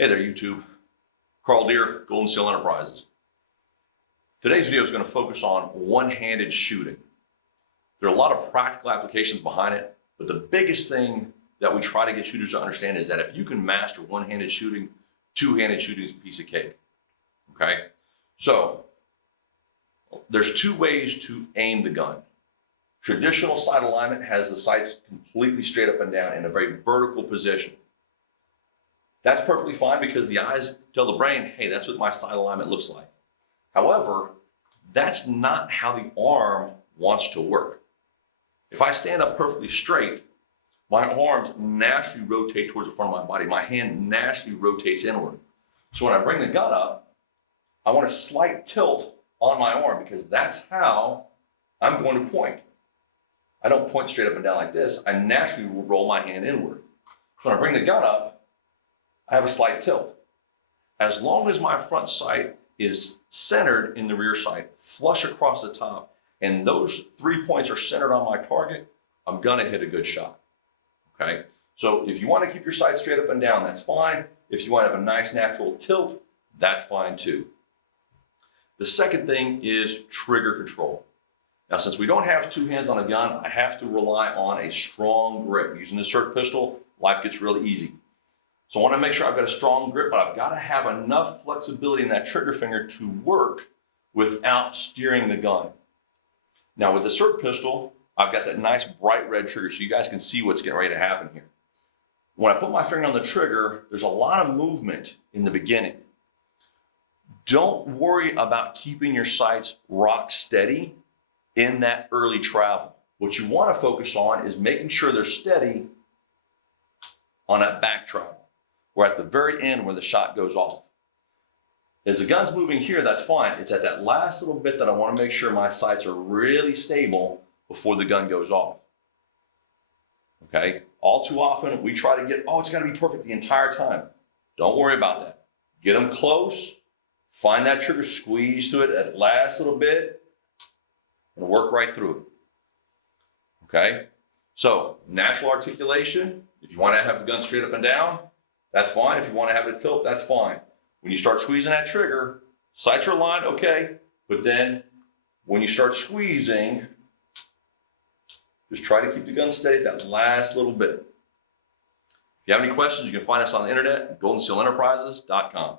Hey there, YouTube. Karl Deere, Golden Seal Enterprises. Today's video is going to focus on one-handed shooting. There are a lot of practical applications behind it, but the biggest thing that we try to get shooters to understand is that if you can master one-handed shooting, two-handed shooting is a piece of cake. Okay? So, there's two ways to aim the gun. Traditional sight alignment has the sights completely straight up and down in a very vertical position. That's perfectly fine because the eyes tell the brain, hey, that's what my sight alignment looks like. However, that's not how the arm wants to work. If I stand up perfectly straight, my arms naturally rotate towards the front of my body. My hand naturally rotates inward. So when I bring the gun up, I want a slight tilt on my arm because that's how I'm going to point. I don't point straight up and down like this. I naturally will roll my hand inward. So when I bring the gun up, I have a slight tilt. As long as my front sight is centered in the rear sight, flush across the top, and those 3 points are centered on my target, I'm gonna hit a good shot, okay? So if you wanna keep your sight straight up and down, that's fine. If you wanna have a nice natural tilt, that's fine too. The second thing is trigger control. Now, since we don't have two hands on a gun, I have to rely on a strong grip. Using the SIRT pistol, life gets really easy. So I want to make sure I've got a strong grip, but I've got to have enough flexibility in that trigger finger to work without steering the gun. Now with the SIRT pistol, I've got that nice bright red trigger so you guys can see what's getting ready to happen here. When I put my finger on the trigger, there's a lot of movement in the beginning. Don't worry about keeping your sights rock steady in that early travel. What you want to focus on is making sure they're steady on that back travel. We're at the very end where the shot goes off. As the gun's moving here, that's fine. It's at that last little bit that I want to make sure my sights are really stable before the gun goes off. Okay? All too often, we try to get, it's got to be perfect the entire time. Don't worry about that. Get them close, find that trigger, squeeze to it that last little bit, and work right through it. Okay? So, natural articulation, if you want to have the gun straight up and down, that's fine. If you want to have it tilt, that's fine. When you start squeezing that trigger, sights are aligned, okay. But then when you start squeezing, just try to keep the gun steady at that last little bit. If you have any questions, you can find us on the internet at goldensealenterprises.com.